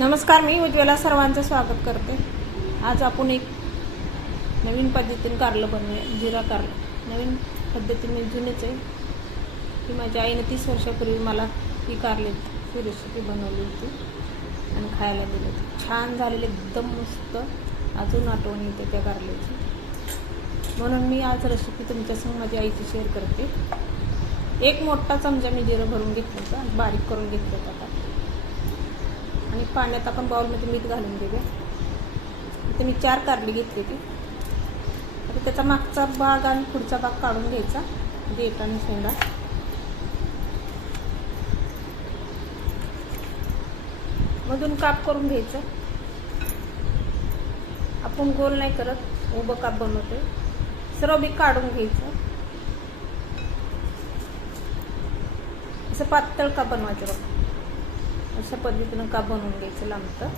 नमस्कार मी उज्ज्वला सर्वांचं स्वागत करते. आज आपण एक नवीन पद्धतीने कारलं बनवूया जिरा कारलं. नवीन पद्धतीने जुनेच आहे. की माझ्या आईनं तीस वर्षापूर्वी मला ही कारल्याची रेसिपी बनवली होती आणि खायला दिली होती. छान झालेली एकदम मस्त. अजून आठवण येते त्या कारल्याची. म्हणून मी आज रेसिपी तुमच्यासमोर माझ्या आईची शेअर करते. एक मोठा चमचा मी जिरं भरून घेतलं होतं बारीक करून घेतलं होतं आता. आणि पाण्यात आपण बाउलमध्ये मीठ घालून घेऊया. इथे मी चार कारली घेतली ती. आता त्याचा मागचा भाग आणि पुढचा भाग काढून घ्यायचा. देठ आणि शेंगा मधून काप करून घ्यायचं. आपण गोल नाही करत उभं काप बनवतोय. सर्व बी काढून घ्यायचं. असं पातळ काप बनवायचं बघा. अशा पद्धतीनं काप बनवून घ्यायचं लांबतं?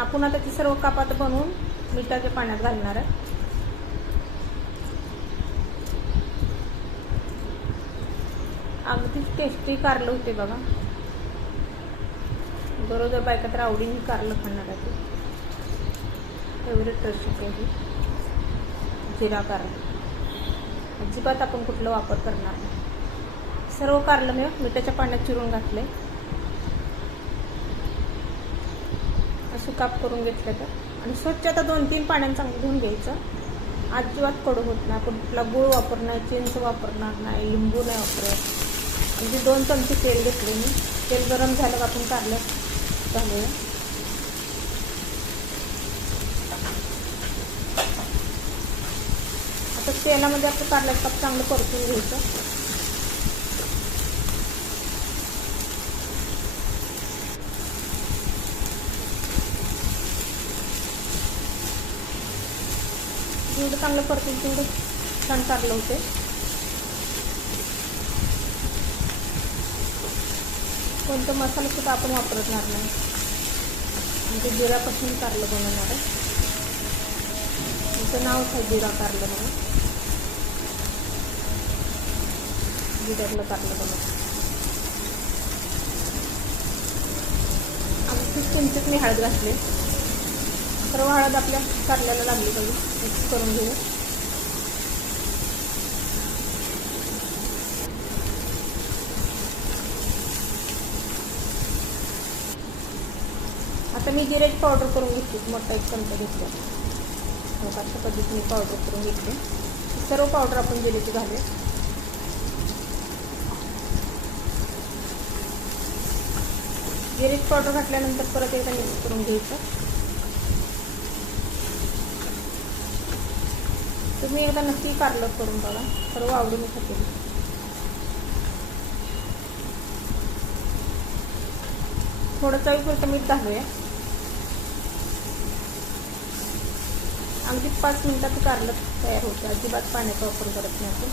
आपण आता ते सर्व कापात बनवून मिठाच्या पाण्यात घालणार आहे. अगदीच टेस्टी कारलं होते बघा. बरोबर बायका तर आवडीने कारलं खाणार आहे फेवरेट रेसिपी आहे जिरा कारलं. अजिबात आपण कुठलं वापर करणार नाही. सर्व कारलं मी मिठाच्या पाण्यात चिरून घातले. असे काप करून घेतलं तर. आणि स्वच्छ आता दोन तीन पाण्यानं चांगलं धुवून घ्यायचं. अजिबात कडू होत नाही. आपण कुठला गुळ वापरणार चिंच वापरणार नाही लिंबू नाही वापरत. म्हणजे दोन चमचे तेल घेतले मी. तेल गरम झालं का आपण कारलं घालूया. आता तेलामध्ये आपलं कारल्याचं काप चांगलं परतून घ्यायचं. जेवढं चांगलं परतून तेवढं छान चारलं होते. कोणतं मसाला सुद्धा आपण वापरणार नाही. म्हणजे जिरापासून कारलं बनवणार आहे. त्याचं नावच आहे जिरा कारलं म्हणून. जिऱ्यातलं कारलं बनवतं आमची किंचित मी हळद घातली. सर्व हळद आपल्या कारल्याला लागली पाहिजे मिक्स करून घेऊ. आता मी जिऱ्याची पावडर करून घेतली. मोठा एक चमचा घेतला. अशा पद्धतीने पावडर करून घेतली. सर्व पावडर आपण जिऱ्याची घालू जिऱ्याची पावडर घातल्यानंतर परत एकदा मिक्स करून घ्यायचं. तुम्ही एकदा नक्की कारलं करून बघा. सर्व आवडीने खातील. थोडं चवीपुरतं मीठ घालूया अगदी पाच मिनिटात कारलं तयार होतं. अजिबात पाण्याचा वापर करत नाही आपण.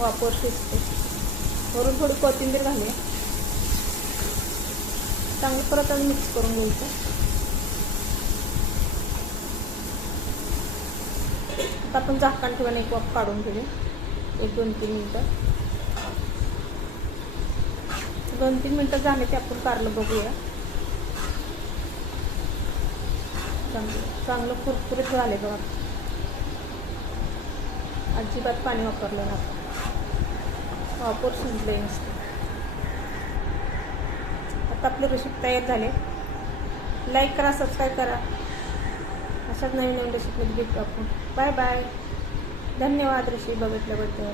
वापर शिजते वरून थोडी कोथिंबीर घालूया. चांगलं परत आम्ही मिक्स करून घ्यायचं. आता आपण झाकण ठेवून एक वाफ काढून घेऊ एक दोन तीन मिनटं. दोन तीन मिनटं झाले ते आपण कारलं बघूया. चांगलं चांगलं कुरकुरीत झाले बघा. अजिबात पाणी वापरलं ना वापर शिजले नसते. आता आपली रेसिपी तयार झाले. लाईक करा सबस्क्राईब करा. अशाच नवीन नवीन रेसिपीमध्ये भेटू आपण बाय बाय धन्यवाद रेसिपी बघितल्याबद्दल.